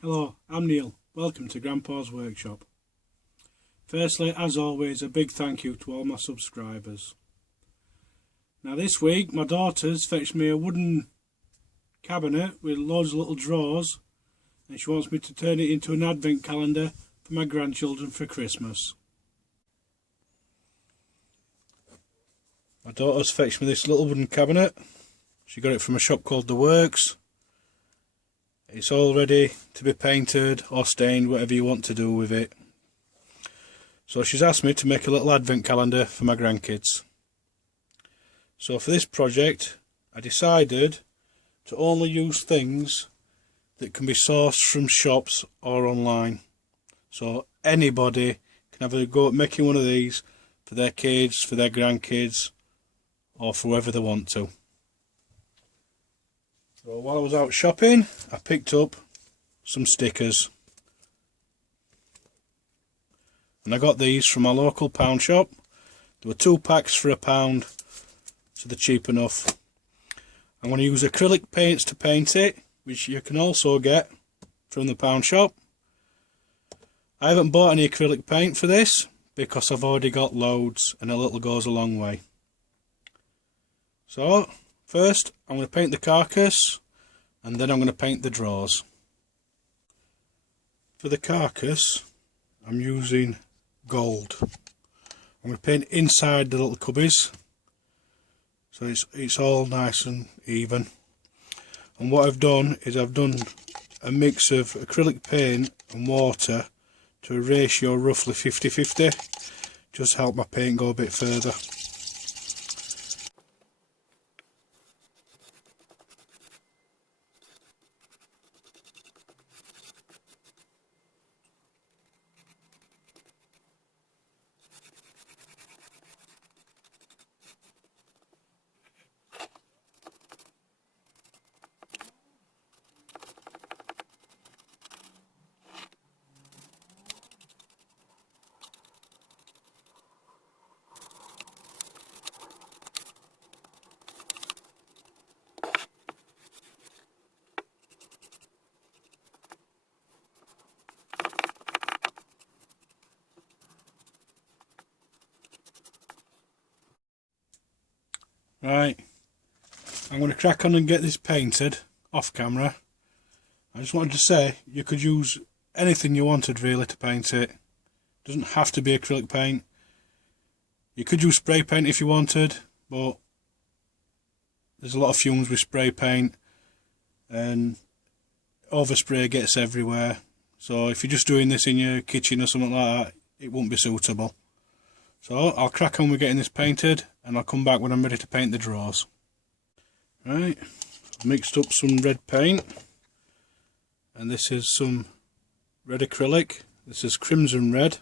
Hello, I'm Neil. Welcome to Grandpa's Workshop. Firstly, as always, a big thank you to all my subscribers. Now this week my daughter's fetched me a wooden cabinet with loads of little drawers, and she wants me to turn it into an advent calendar for my grandchildren for Christmas. My daughter's fetched me this little wooden cabinet. She got it from a shop called The Works. It's all ready to be painted or stained, whatever you want to do with it. So she's asked me to make a little advent calendar for my grandkids. So for this project I decided to only use things that can be sourced from shops or online. So anybody can have a go at making one of these for their kids, for their grandkids, or for whoever they want to. So while I was out shopping, I picked up some stickers. And I got these from my local pound shop. There were 2 packs for £1, so they're cheap enough. I'm going to use acrylic paints to paint it, which you can also get from the pound shop. I haven't bought any acrylic paint for this because I've already got loads, and a little goes a long way. So first I'm going to paint the carcass, and then I'm going to paint the drawers. For the carcass I'm using gold. I'm going to paint inside the little cubbies so it's all nice and even. And what I've done is I've done a mix of acrylic paint and water to a ratio roughly 50-50, just to help my paint go a bit further. Right, I'm going to crack on and get this painted off camera. I just wanted to say you could use anything you wanted really to paint it. It doesn't have to be acrylic paint. You could use spray paint if you wanted, but there's a lot of fumes with spray paint and overspray gets everywhere. So if you're just doing this in your kitchen or something like that, it won't be suitable. So I'll crack on with getting this painted, and I'll come back when I'm ready to paint the drawers. Right, I've mixed up some red paint, and this is some red acrylic. This is crimson red,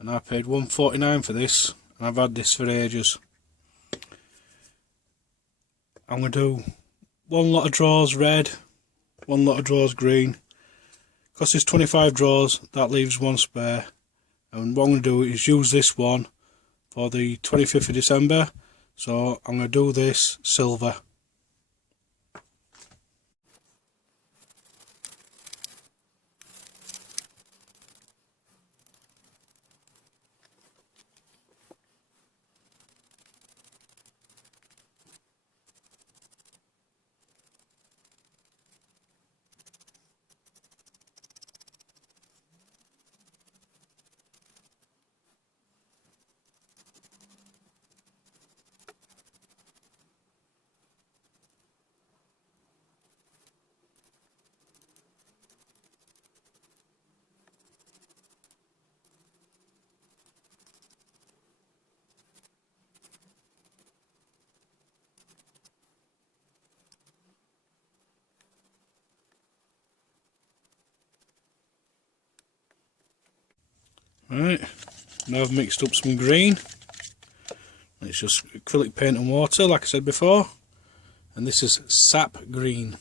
and I paid £1.49 for this, and I've had this for ages. I'm going to do one lot of drawers red, one lot of drawers green. Because there's 25 drawers, that leaves one spare. And what I'm going to do is use this one for the 25th of December. So I'm going to do this silver. Right, now I've mixed up some green. It's just acrylic paint and water, like I said before. And this is sap green.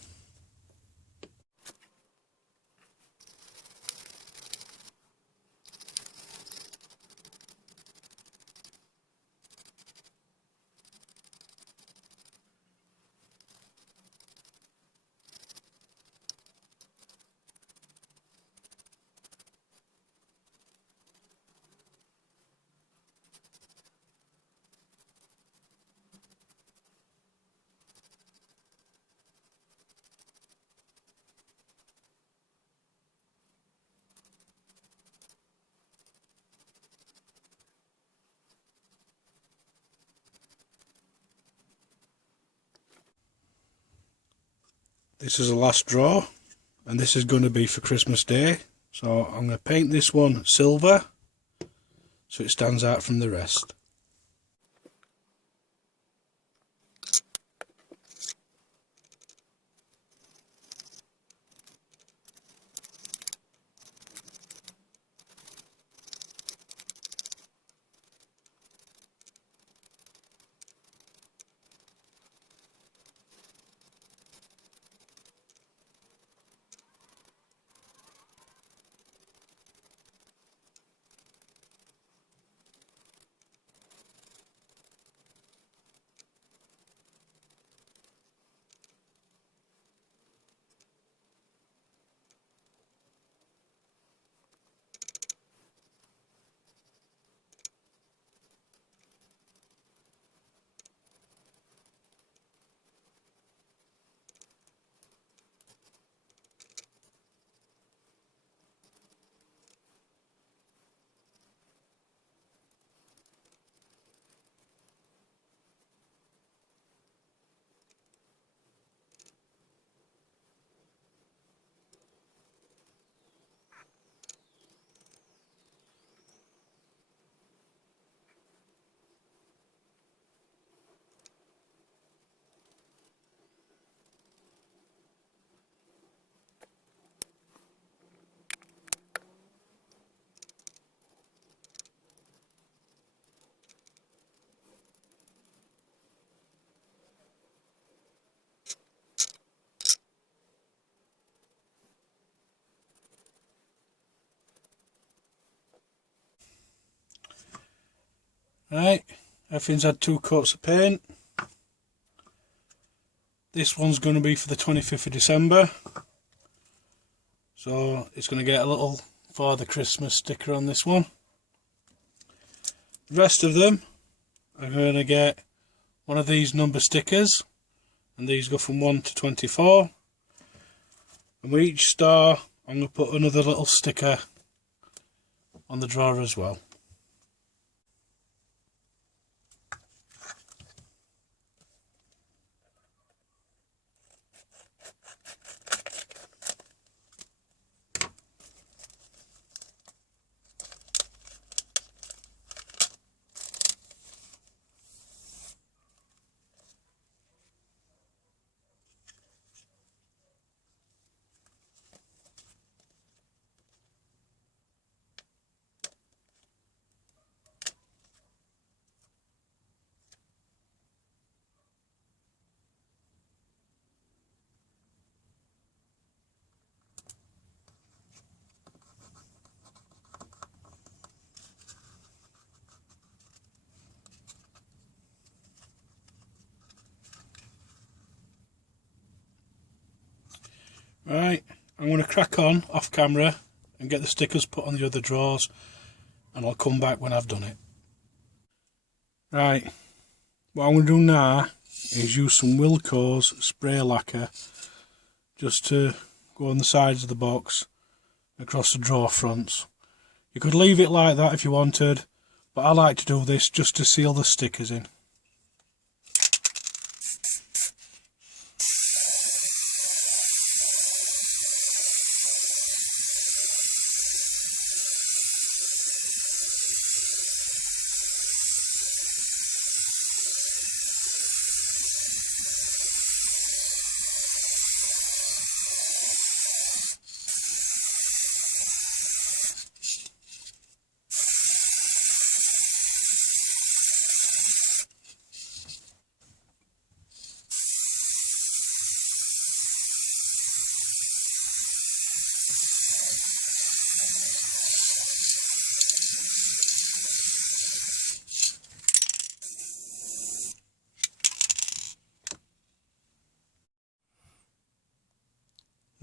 this is the last draw, and this is going to be for Christmas Day. So I'm going to paint this one silver so it stands out from the rest. Right, everything's had 2 coats of paint. This one's going to be for the 25th of December. So it's going to get a little Father Christmas sticker on this one. The rest of them are going to get one of these number stickers. And these go from 1 to 24. And with each star, I'm going to put another little sticker on the drawer as well. Right, I'm going to crack on off camera and get the stickers put on the other drawers, and I'll come back when I've done it. Right, what I'm going to do now is use some Wilko's spray lacquer just to go on the sides of the box across the drawer fronts. You could leave it like that if you wanted, but I like to do this just to seal the stickers in.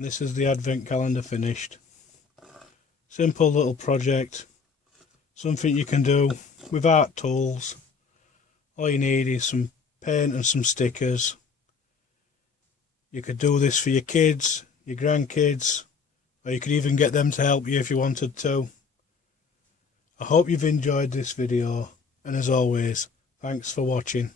This is the advent calendar finished. Simple little project, something you can do without tools. All you need is some paint and some stickers. You could do this for your kids, your grandkids, or you could even get them to help you if you wanted to. I hope you've enjoyed this video, and as always, thanks for watching.